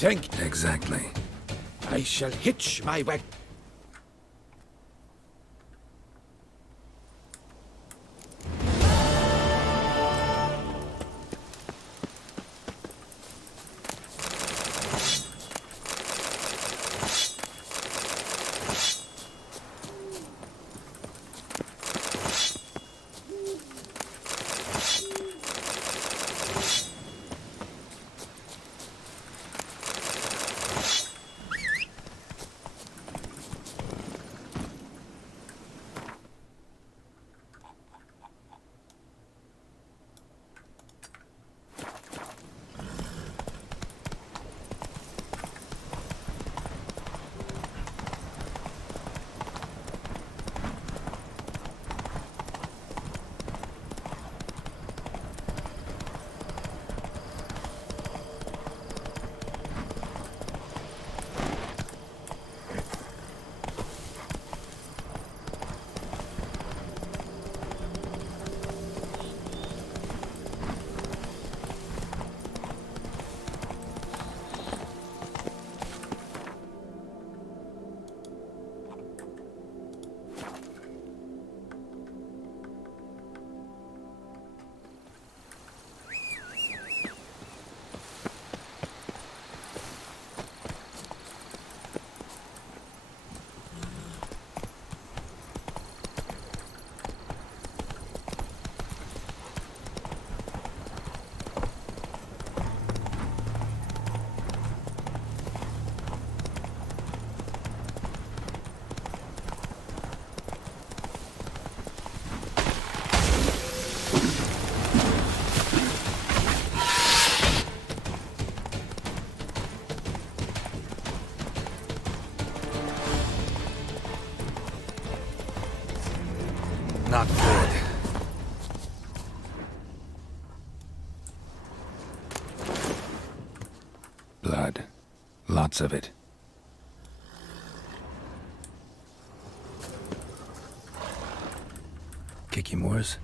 Think Exactly. I shall hitch my wagon. Not good. Blood. Lots of it. Kicky Moores?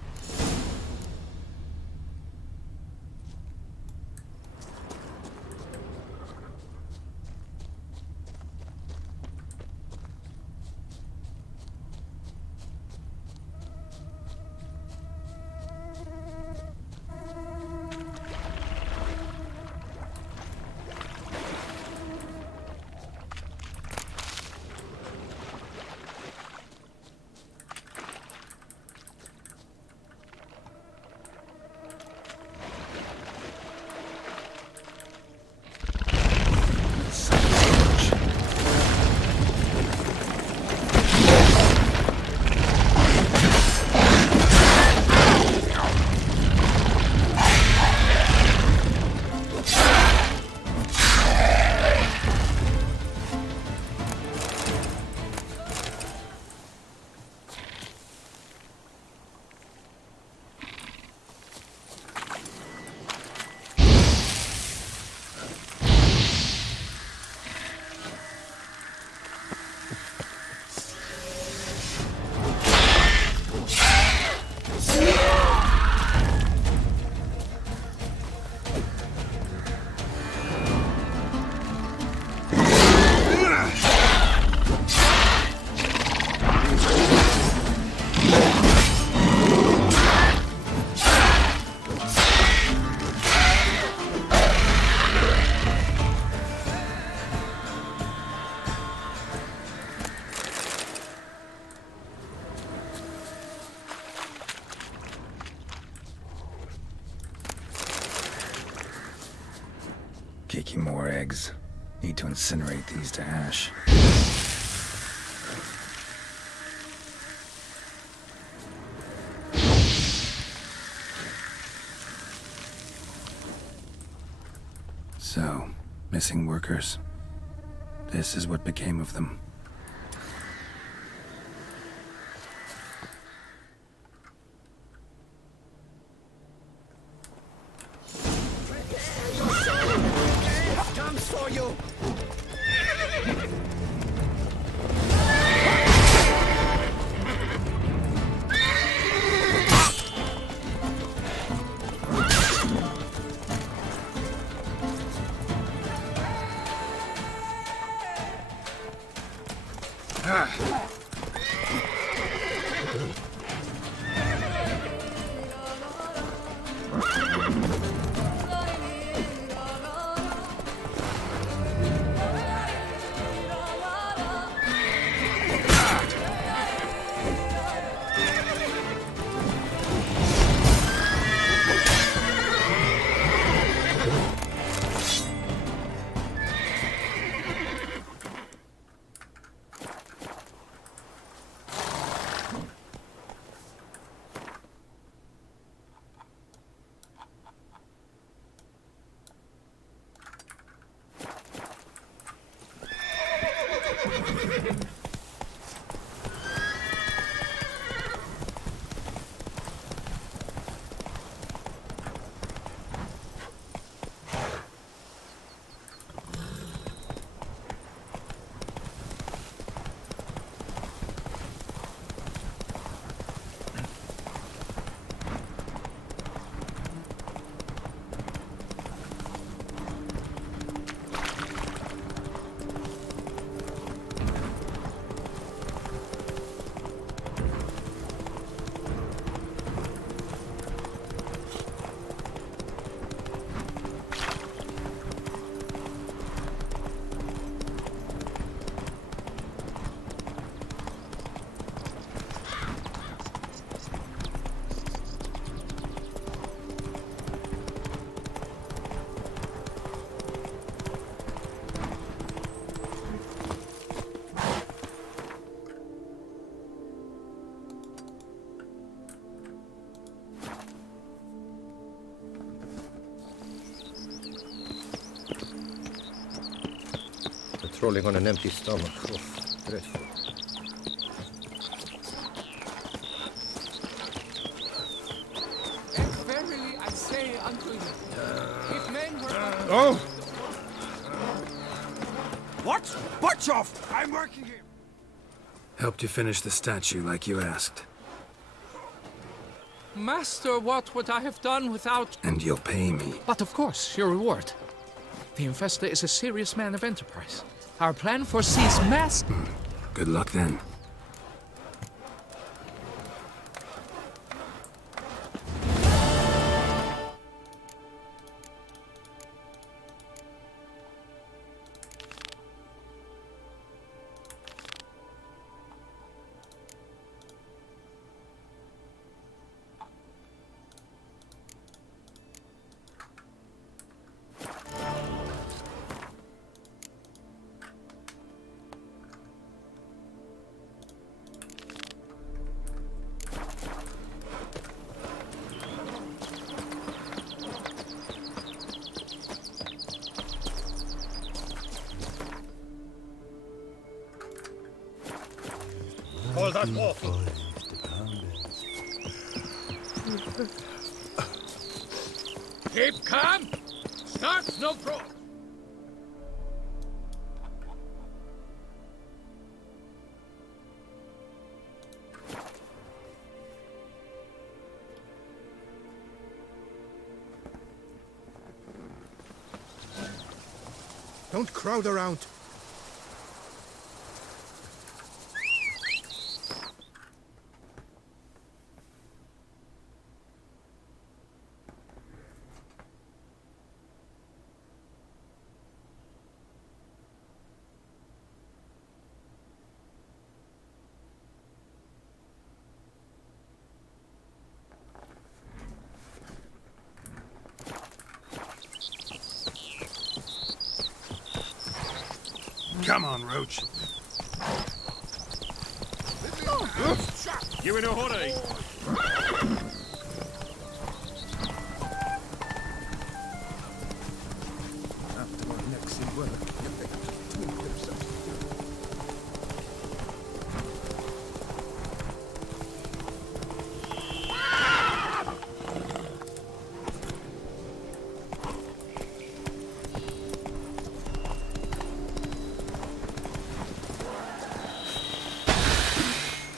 Making more eggs. Need to incinerate these to ash. So, missing workers. This is what became of them. Comes for you! Patrolling on an empty stomach. Oh, dreadful. And verily I say unto you, if men were... Oh! What? Butch off! I'm working here! Helped you finish the statue like you asked. Master, what would I have done without... And you'll pay me. But of course, your reward. The investor is a serious man of enterprise. Our plan foresees mass... Good luck then. Hold that waffle. Keep calm. Start no pro. Don't crowd around. Come on, Roach. You in a hurry? After my next work,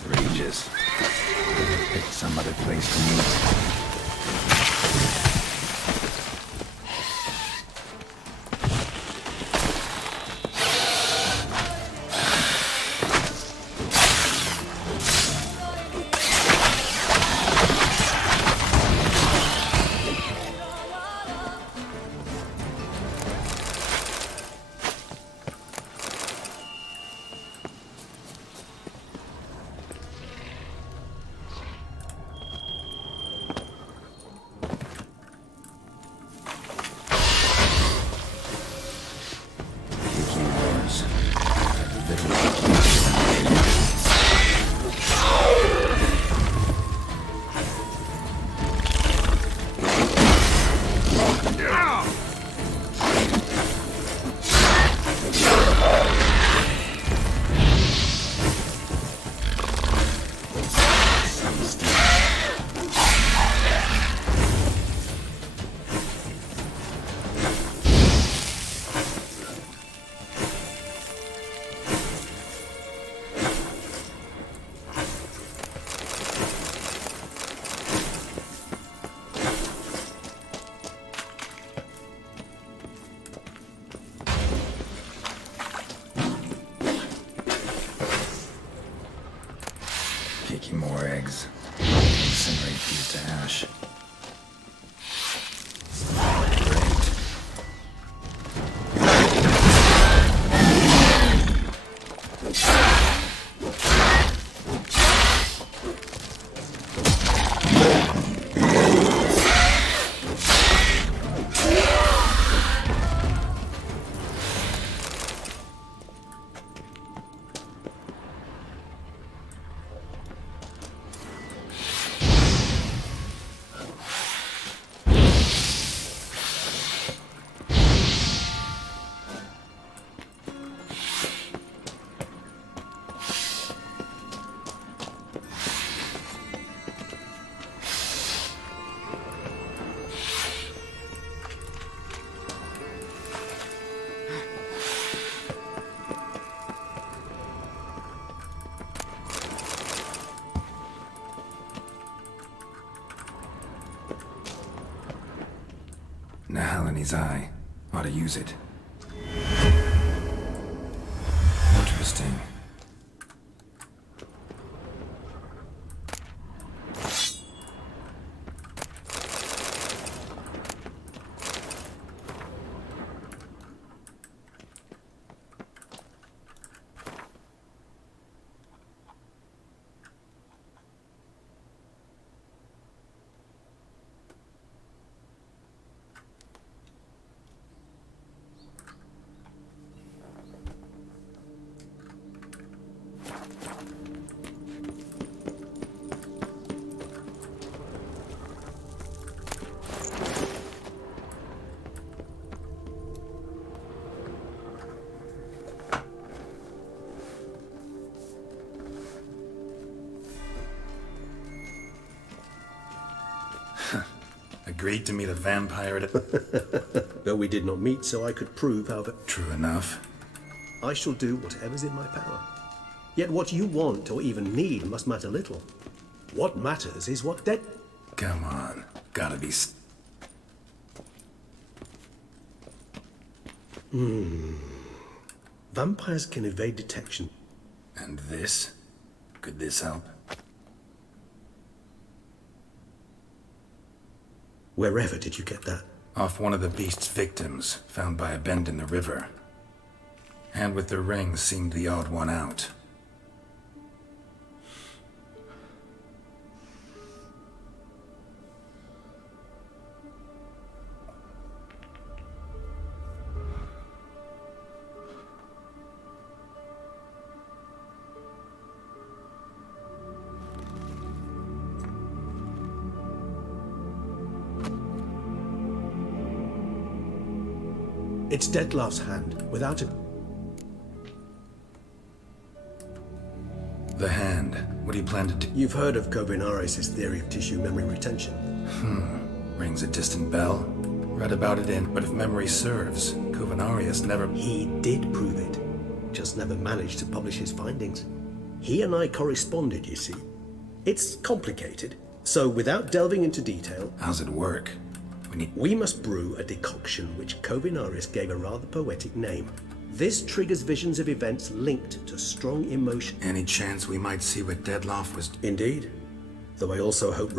Regis. Pick some other place to meet. Picking more eggs. Incinerate these to ash. Great. Nahalani's eye. Ought to use it. Interesting. Agreed to meet a vampire at Though we did not meet, so I could prove how that... True enough. I shall do whatever's in my power. Yet what you want or even need must matter little. What matters is what dead... Come on. Gotta be... Vampires can evade detection. And this? Could this help? Wherever did you get that? Off one of the beast's victims, found by a bend in the river. Hand with the ring seemed the odd one out. It's Dettlaff's hand, without a... The hand. What do you plan to do? You've heard of Kovinaris' theory of tissue memory retention. Rings a distant bell. Read about it in, but if memory serves, Kovinaris never... He did prove it, just never managed to publish his findings. He and I corresponded, you see. It's complicated, so without delving into detail... How's it work? We must brew a decoction which Kovinaris gave a rather poetic name. This triggers visions of events linked to strong emotion. Any chance we might see what Dettlaff was... Indeed. Though I also hope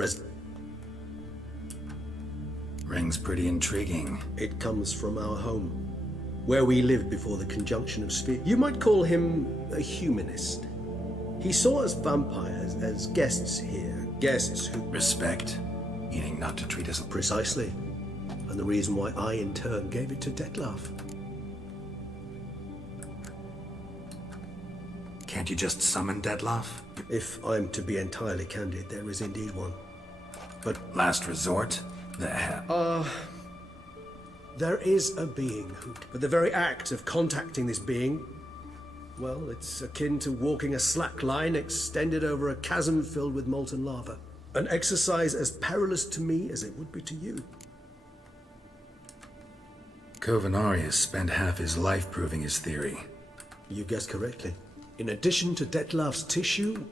Rings pretty intriguing. It comes from our home, where we lived before the conjunction of spheres. You might call him a humanist. He saw us vampires as guests here, guests who... Respect, meaning not to treat us... Precisely. And the reason why I, in turn, gave it to Dettlaff. Can't you just summon Dettlaff? If I'm to be entirely candid, there is indeed one. But... Last resort? There is a being who... But the very act of contacting this being... Well, it's akin to walking a slack line extended over a chasm filled with molten lava. An exercise as perilous to me as it would be to you. Kovinaris spent half his life proving his theory. You guessed correctly. In addition to Dettlaff's tissue...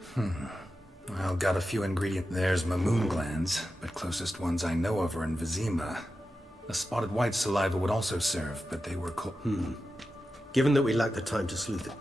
Well, got a few ingredients. There's mamoon glands, but closest ones I know of are in Vizima. A spotted white saliva would also serve, but they were Given that we lack the time to sleuth it.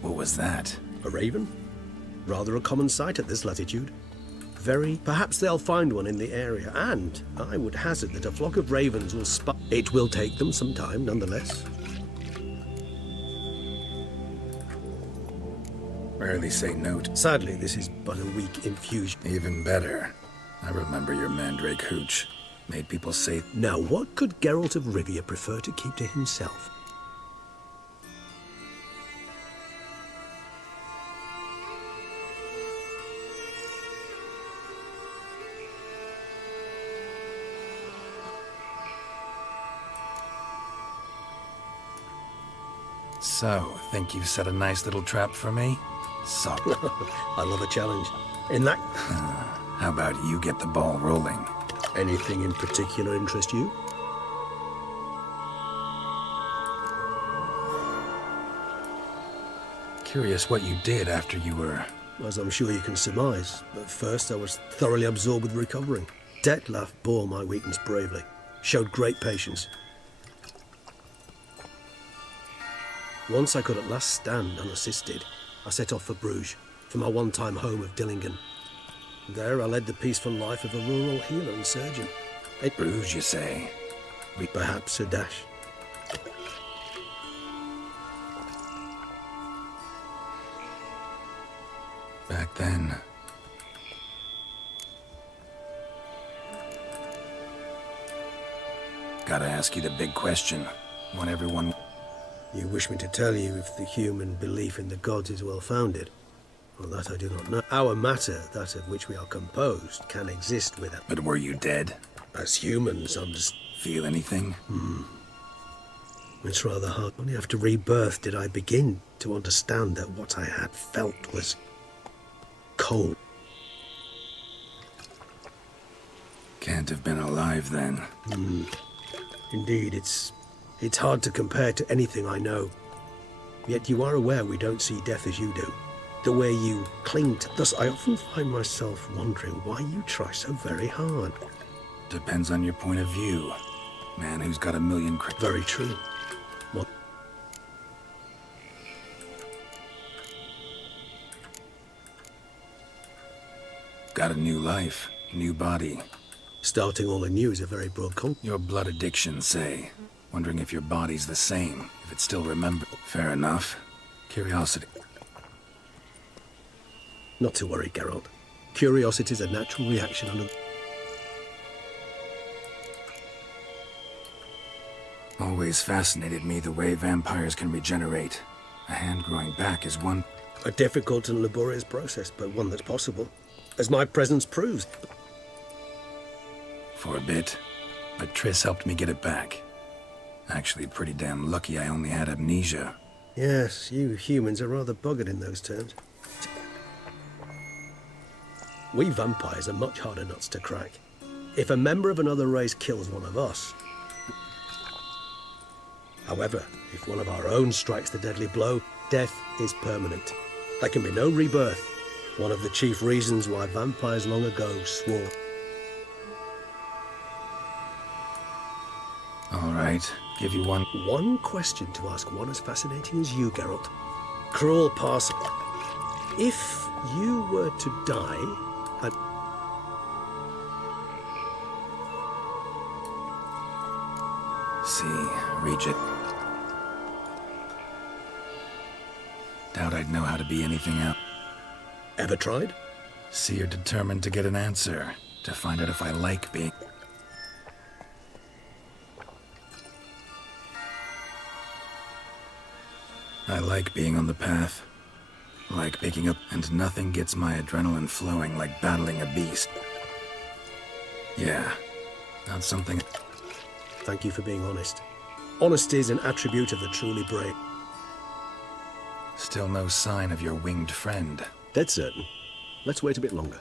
What was that? A raven? Rather a common sight at this latitude. Perhaps they'll find one in the area, and I would hazard that a flock of ravens will spot. It will take them some time, nonetheless. Rarely say no. Sadly, this is but a weak infusion. Even better. I remember your mandrake hooch. Made people say... Now, what could Geralt of Rivia prefer to keep to himself? So, think you've set a nice little trap for me? Suck. I love a challenge. In that... How about you get the ball rolling? Anything in particular interest you? Curious what you did after you were... As I'm sure you can surmise. At first, I was thoroughly absorbed with recovering. Dettlaff bore my weakness bravely. Showed great patience. Once I could at last stand unassisted, I set off for Bruges, for my one-time home of Dillingen. There I led the peaceful life of a rural healer and surgeon. Bruges, you say? Perhaps a dash. Back then... Gotta ask you the big question. Want everyone... You wish me to tell you if the human belief in the gods is well-founded? Well, that I do not know. Our matter, that of which we are composed, can exist without... But were you dead? As humans, Feel anything? It's rather hard. Only after rebirth did I begin to understand that what I had felt was cold. Can't have been alive then. Indeed, it's hard to compare to anything I know. Yet you are aware we don't see death as you do. The way you cling to... Thus, I often find myself wondering why you try so very hard. Depends on your point of view. Man who's got a million... Very true. What? Got a new life, new body. Starting all anew is a very broad Your blood addiction, say. Wondering if your body's the same, if it still remembers. Fair enough. Curiosity. Not to worry, Geralt. Curiosity is a natural reaction under... Always fascinated me the way vampires can regenerate. A hand growing back is one... A difficult and laborious process, but one that's possible. As my presence proves. For a bit. But Triss helped me get it back. Actually, pretty damn lucky I only had amnesia. Yes, you humans are rather buggered in those terms. We vampires are much harder nuts to crack. If a member of another race kills one of us... However, if one of our own strikes the deadly blow, death is permanent. There can be no rebirth. One of the chief reasons why vampires long ago swore... All right, give you one... One question to ask one as fascinating as you, Geralt. Cruel pass... If you were to die... See, reach it. Doubt I'd know how to be anything else. Ever tried? See, you're determined to get an answer. To find out if I like being... I like being on the path. Like picking up, and nothing gets my adrenaline flowing like battling a beast. Yeah, not something... Thank you for being honest. Honesty is an attribute of the truly brave. Still no sign of your winged friend. Dead certain. Let's wait a bit longer.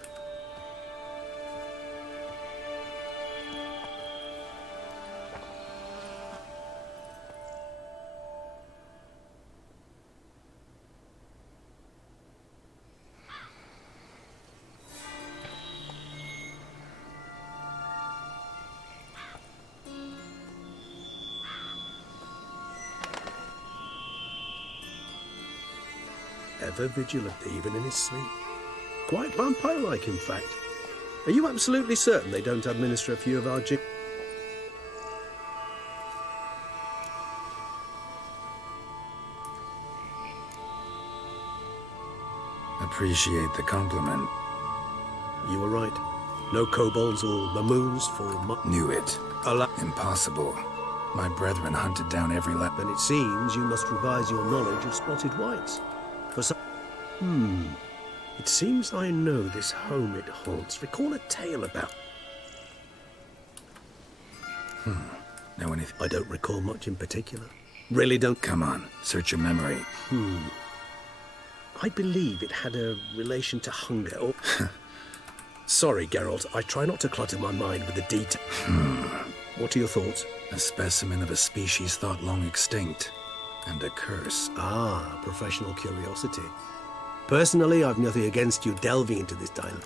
Ever vigilant, even in his sleep. Quite vampire-like, in fact. Are you absolutely certain they don't administer a few of our Appreciate the compliment. You were right. No kobolds or mamoons for Knew it. Impossible. My brethren hunted down every Then it seems you must revise your knowledge of spotted whites. For some... It seems I know this home it haunts. Recall a tale about... Know anything? I don't recall much in particular. Really don't... Come on, search your memory. I believe it had a relation to hunger or... Sorry, Geralt. I try not to clutter my mind with the detail. What are your thoughts? A specimen of a species thought long extinct. And a curse. Ah, professional curiosity. Personally, I've nothing against you delving into this dilemma.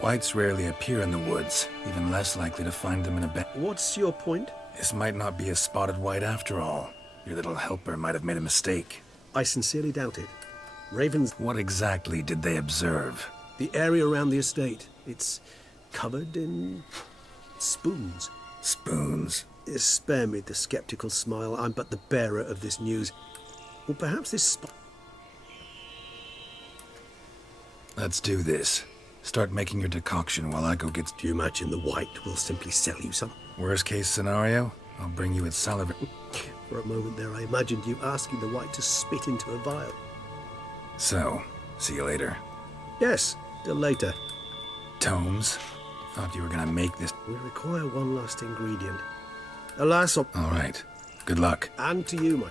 Whites rarely appear in the woods, even less likely to find them in a bed. What's your point? This might not be a spotted white after all. Your little helper might have made a mistake. I sincerely doubt it. Ravens... What exactly did they observe? The area around the estate. It's covered in... spoons. Spoons? Spare me the skeptical smile. I'm but the bearer of this news. Or perhaps this Let's do this. Start making your decoction while I go get... Do you imagine the white will simply sell you some? Worst case scenario, I'll bring you its saliva... For a moment there, I imagined you asking the white to spit into a vial. So, see you later. Yes, till later. Tomes? Thought you were gonna make this... We require one last ingredient. Alas, All right. Good luck. and to you, my...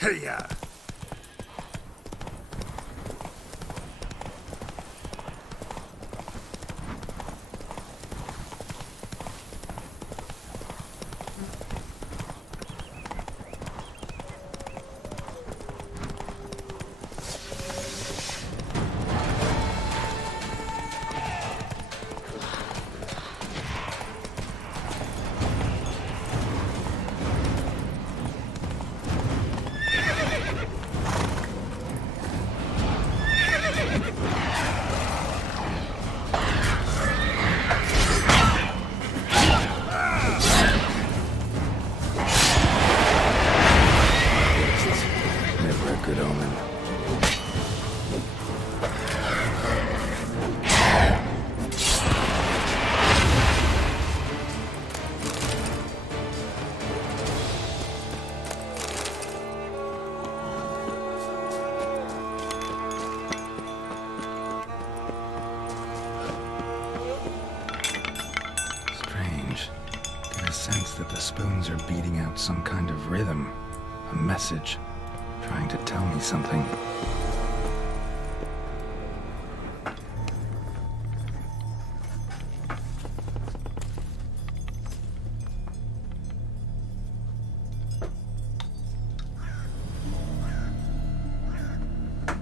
Hey-ya! Good omen. Strange. Get a sense that the spoons are beating out some kind of rhythm, a message. Trying to tell me something.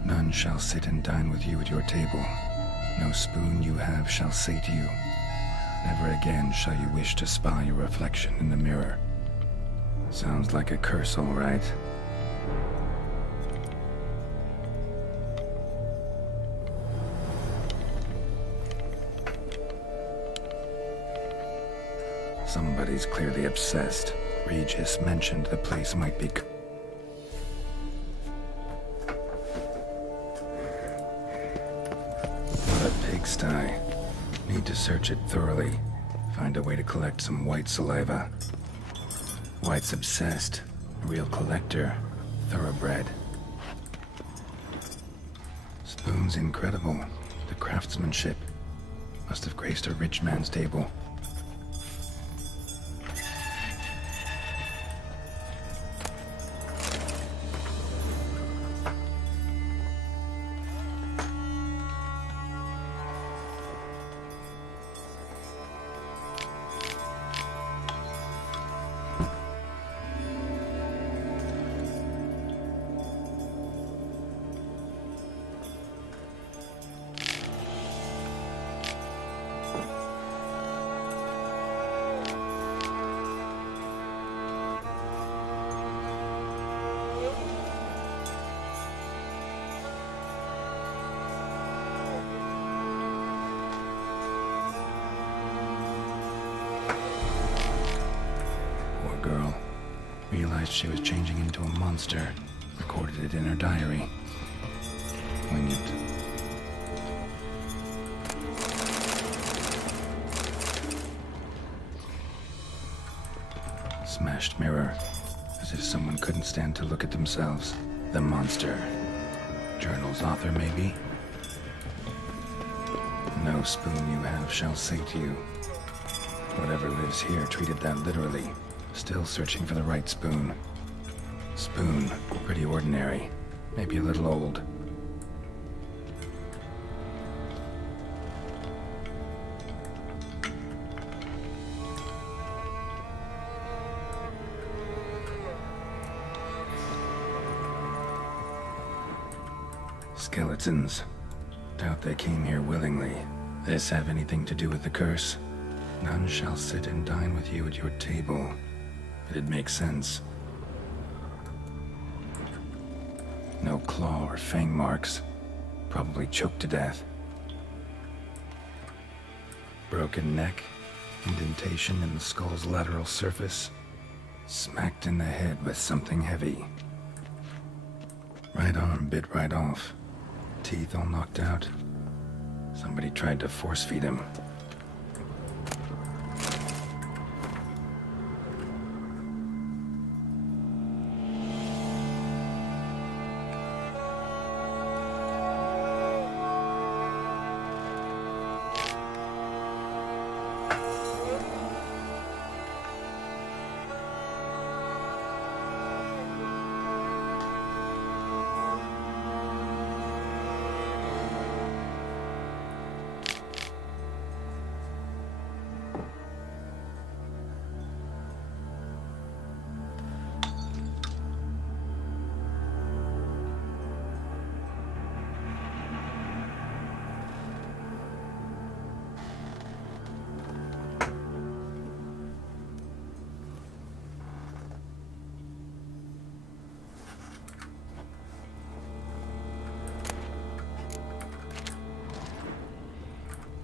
None shall sit and dine with you at your table. No spoon you have shall say to you, never again shall you wish to spy your reflection in the mirror. Sounds like a curse, all right. Somebody's clearly obsessed. Regis mentioned the place might be... What a pigsty. Need to search it thoroughly. Find a way to collect some white saliva. White's obsessed. Real collector. Thoroughbred. Spoon's incredible. The craftsmanship. Must have graced a rich man's table. Girl realized she was changing into a monster, recorded it in her diary. Poignant. Smashed mirror. as if someone couldn't stand to look at themselves. The monster. Journal's author, maybe? No spoon you have shall sate you. Whatever lives here treated that literally. Still searching for the right spoon. Spoon, pretty ordinary. Maybe a little old. Skeletons. Doubt they came here willingly. This have anything to do with the curse? None shall sit and dine with you at your table. It'd make sense. No claw or fang marks. Probably choked to death. Broken neck. Indentation in the skull's lateral surface. Smacked in the head with something heavy. Right arm bit right off. Teeth all knocked out. Somebody tried to force feed him.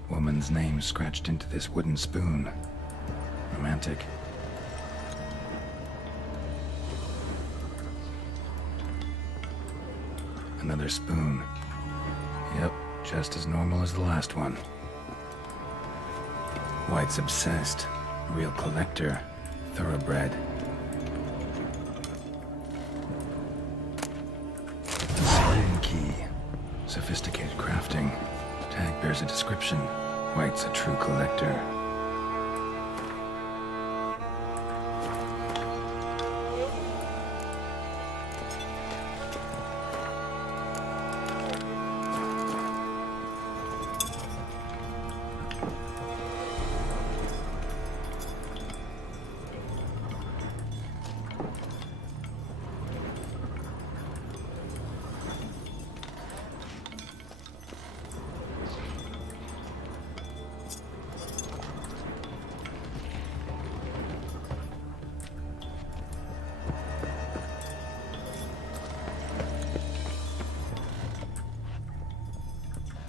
Woman's name scratched into this wooden spoon. Romantic. Another spoon. Yep, just as normal as the last one. White's obsessed. Real collector. Thoroughbred. Spoon key. Sophisticated crafting. Tag bears a description. White's a true collector.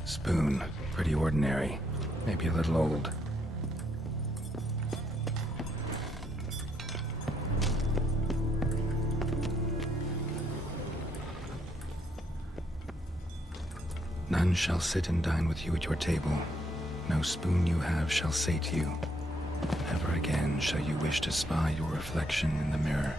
Spoon, pretty ordinary. Maybe a little old. None shall sit and dine with you at your table. No spoon you have shall sate you. Never again shall you wish to spy your reflection in the mirror.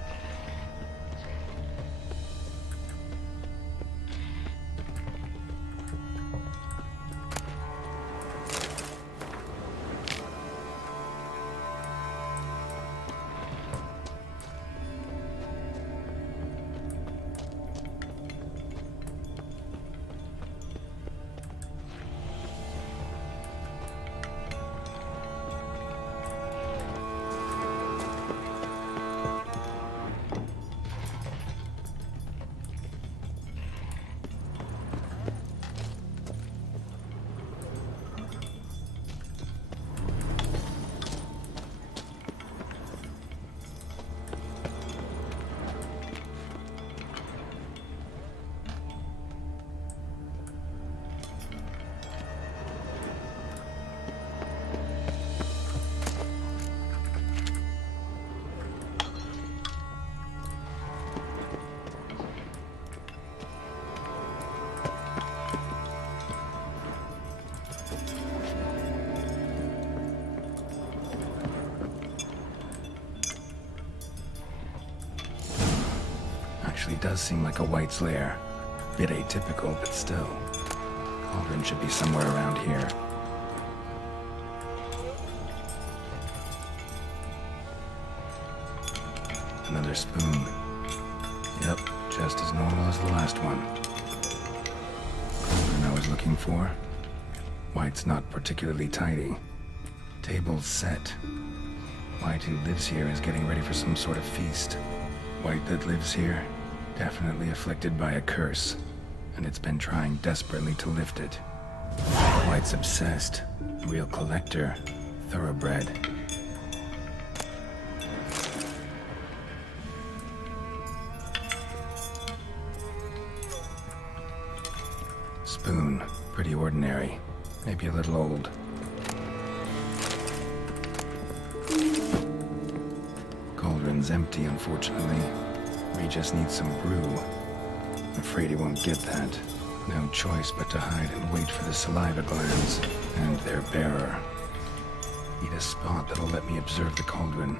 actually does seem like a White's lair. Bit atypical, but still. Cauldron should be somewhere around here. Another spoon. Yep, just as normal as the last one. Cauldron I was looking for. White's not particularly tidy. Table's set. White who lives here is getting ready for some sort of feast. White that lives here, definitely afflicted by a curse, and it's been trying desperately to lift it. White's obsessed. Real collector. Thoroughbred. Spoon. Pretty ordinary. Maybe a little old. Cauldron's empty, unfortunately. We just need some brew. I'm afraid he won't get that. No choice but to hide and wait for the saliva glands and their bearer. Need a spot that'll let me observe the cauldron.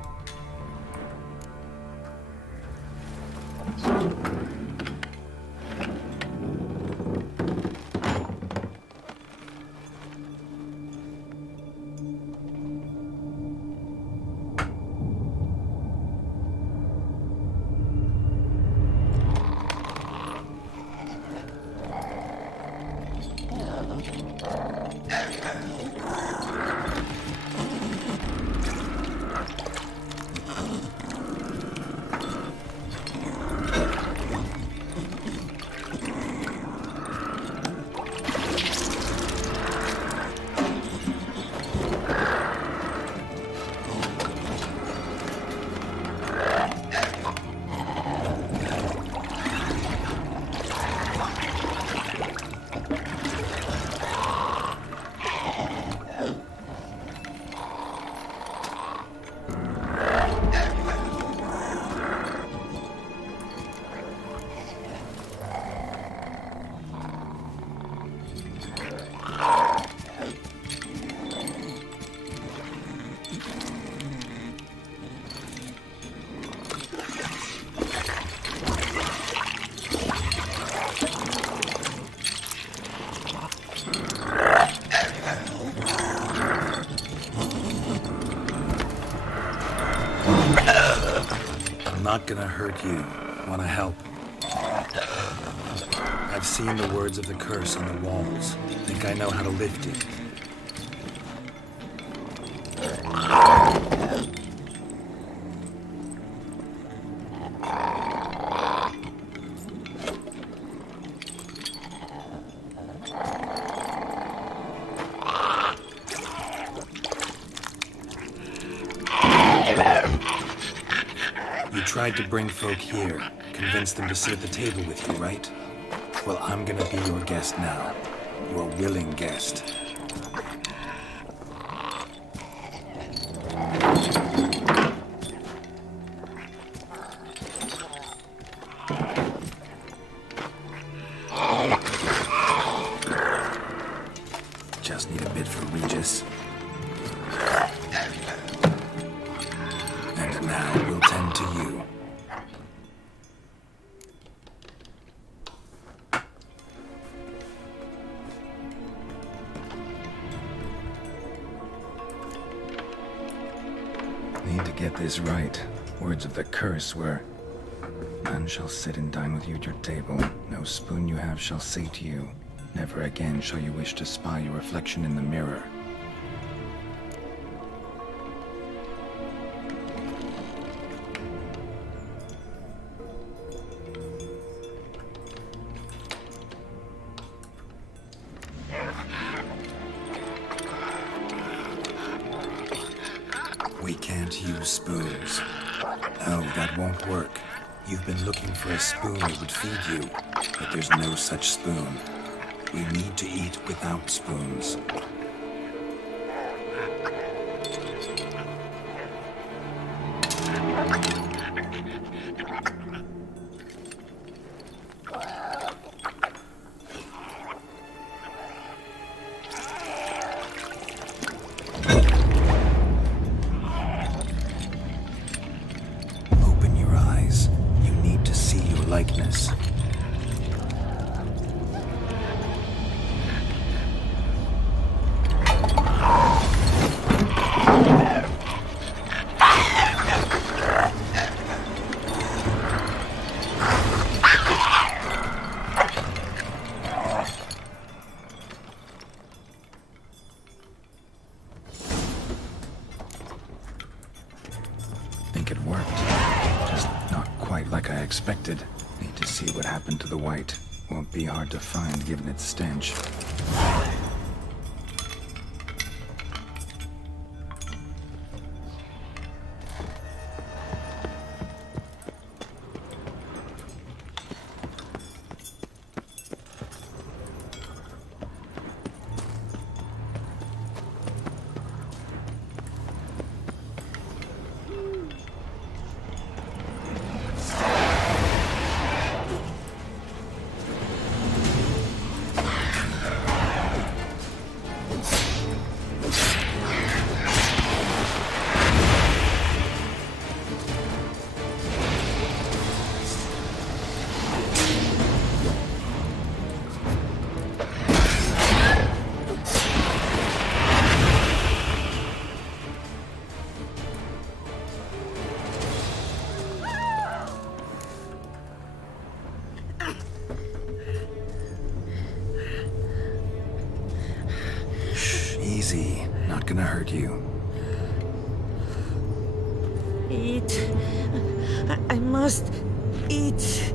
I'm not gonna hurt you. Wanna help? I've seen the words of the curse on the walls. Think I know how to lift it. You tried to bring folk here, convince them to sit at the table with you, right? Well, I'm gonna be your guest now. Your willing guest. Just need a bit for Regis. And now we'll tend to you. Need to get this right. Words of the curse were, "None shall sit and dine with you at your table. No spoon you have shall say to you, never again shall you wish to spy your reflection in the mirror." We can't use spoons. No, that won't work. You've been looking for a spoon that would feed you, but there's no such spoon. We need to eat without spoons. Open your eyes. You need to see your likeness. Think it worked. Just not quite like I expected. Need to see what happened to the white. Won't be hard to find given its stench. Easy. Not gonna hurt you. Eat. I must eat.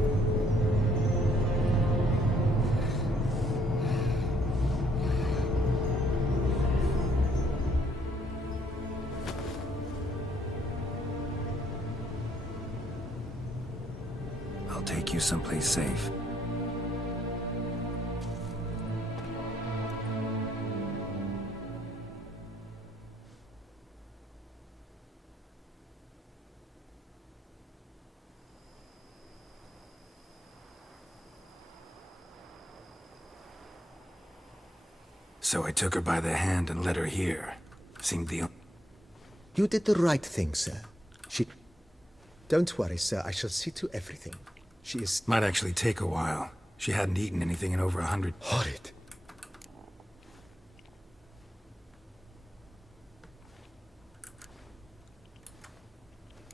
I'll take you someplace safe. So I took her by the hand and led her here. Seemed the... You did the right thing, sir. She... Don't worry, sir. I shall see to everything. She is... Might actually take a while. She hadn't eaten anything in over 100... horrid.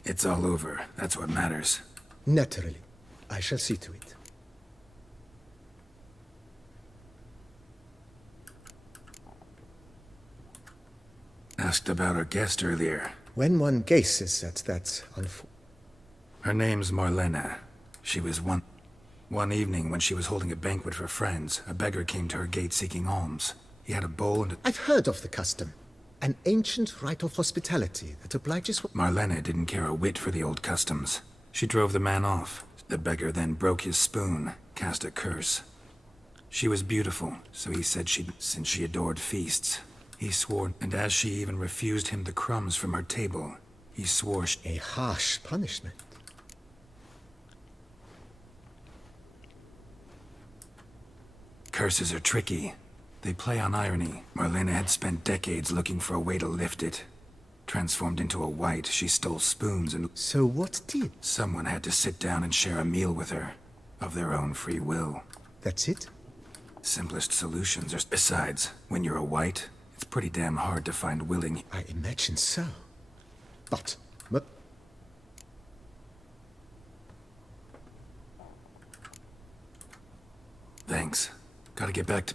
It's all over. That's what matters. Naturally. I shall see to it. Asked about our guest earlier. When one gazes at that Her name's Marlena. She was one evening when she was holding a banquet for friends, a beggar came to her gate seeking alms. He had a bowl and a... I've heard of the custom. An ancient rite of hospitality that obliges... Marlena didn't care a whit for the old customs. She drove the man off. The beggar then broke his spoon, cast a curse. She was beautiful, so he said since she adored feasts. He swore, and as she even refused him the crumbs from her table, he swore A harsh punishment. Curses are tricky. They play on irony. Marlena had spent decades looking for a way to lift it. Transformed into a white, she stole spoons and... So what did? Someone had to sit down and share a meal with her, of their own free will. That's it? Simplest solutions are... Besides, when you're a white, it's pretty damn hard to find willing... I imagine so. But... Thanks. Gotta get back to...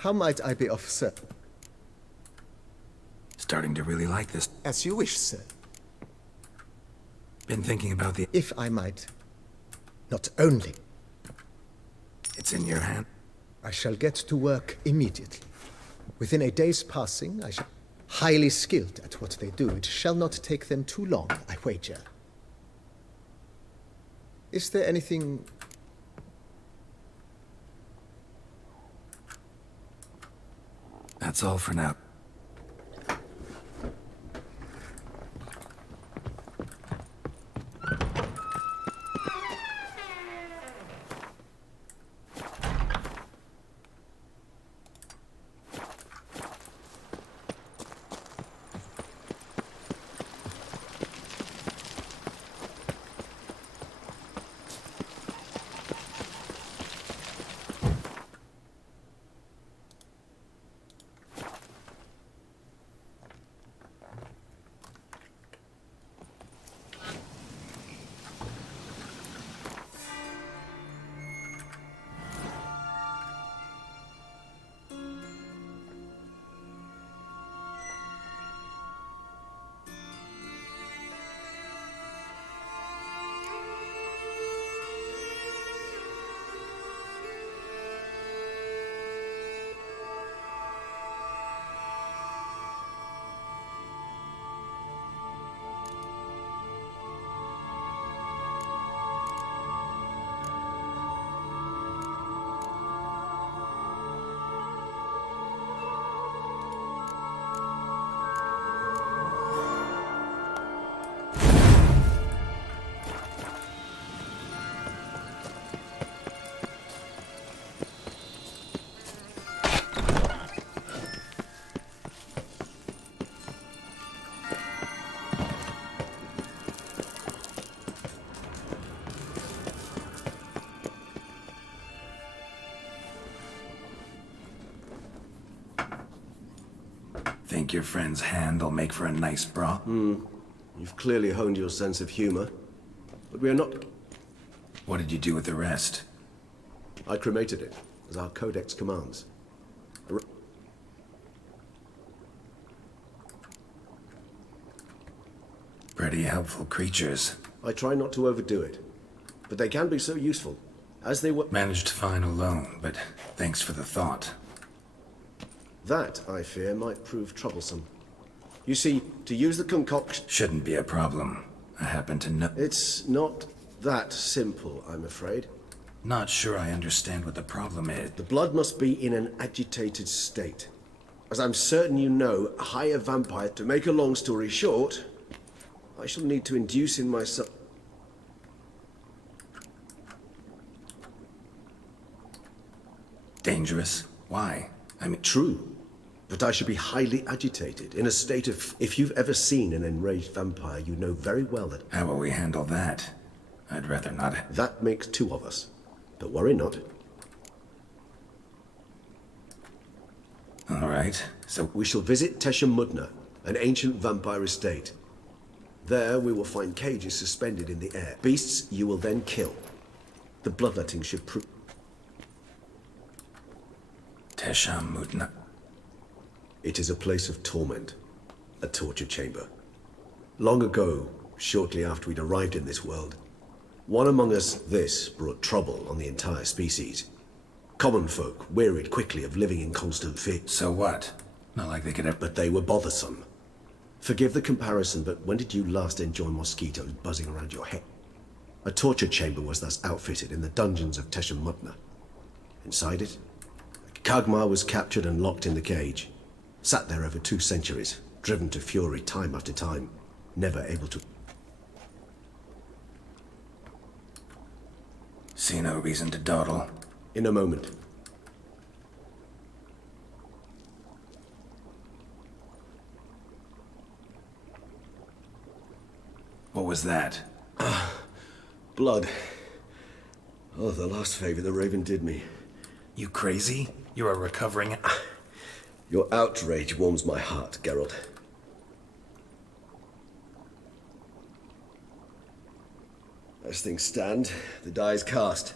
How might I be of sir? Starting to really like this. As you wish, sir. Been thinking about the... If I might. Not only. It's in your hand. I shall get to work immediately. Within a day's passing, I shall... Highly skilled at what they do, it shall not take them too long, I wager. Is there anything... That's all for now. Think your friend's hand will make for a nice bra? You've clearly honed your sense of humor. But we are not... What did you do with the rest? I cremated it, as our codex commands. Pretty helpful creatures. I try not to overdo it. But they can be so useful. As they were... Managed to find alone, but thanks for the thought. That, I fear, might prove troublesome. You see, to use the concoction... Shouldn't be a problem. I happen to know... It's not that simple, I'm afraid. Not sure I understand what the problem is. The blood must be in an agitated state. As I'm certain you know, a higher vampire... To make a long story short, I shall need to induce in myself... Dangerous? Why? I mean... True. But I should be highly agitated, in a state of... If you've ever seen an enraged vampire, you know very well that... How will we handle that? I'd rather not... That makes two of us. But worry not. All right, so... We shall visit Tesha, an ancient vampire estate. There we will find cages suspended in the air. Beasts you will then kill. The bloodletting should prove... Tesha. It is a place of torment, a torture chamber. Long ago, shortly after we'd arrived in this world, one among us, brought trouble on the entire species. Common folk wearied quickly of living in constant fear. So what? Not like they could have... But they were bothersome. Forgive the comparison, but when did you last enjoy mosquitoes buzzing around your head? A torture chamber was thus outfitted in the dungeons of Tesha. Inside it, Kagmar was captured and locked in the cage. Sat there over 2 centuries, driven to fury time after time, never able to... See no reason to dawdle. In a moment. What was that? Blood. Oh, the last favor the Raven did me. You crazy? You're a recovering... Your outrage warms my heart, Geralt. As things stand, the die is cast.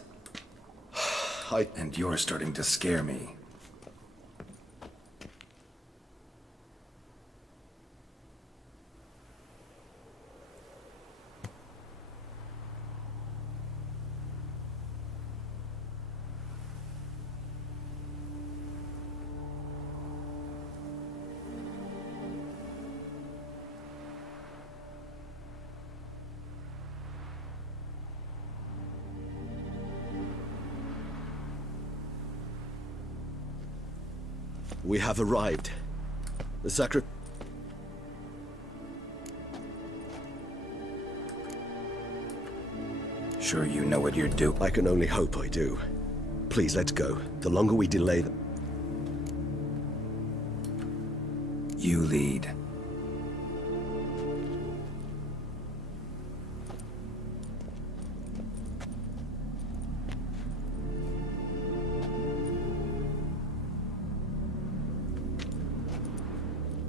And you're starting to scare me. We have arrived. The Sure you know what you're doing? I can only hope I do. Please, let's go. The longer we delay, You lead.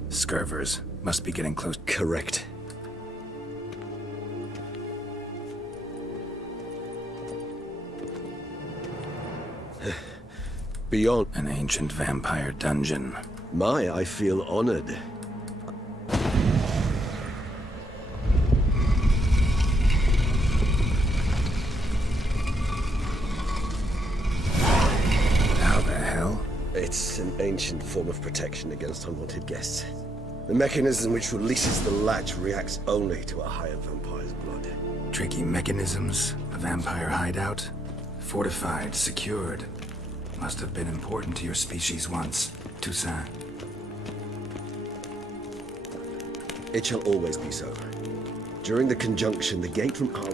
Scurvers. Must be getting close. Correct. Beyond An ancient vampire dungeon. I feel honored. How the hell? It's an ancient form of protection against unwanted guests. The mechanism which releases the latch reacts only to a higher vampire's blood. Tricky mechanisms. A vampire hideout. Fortified, secured. Must have been important to your species once. Toussaint. It shall always be so. During the conjunction, the gate from our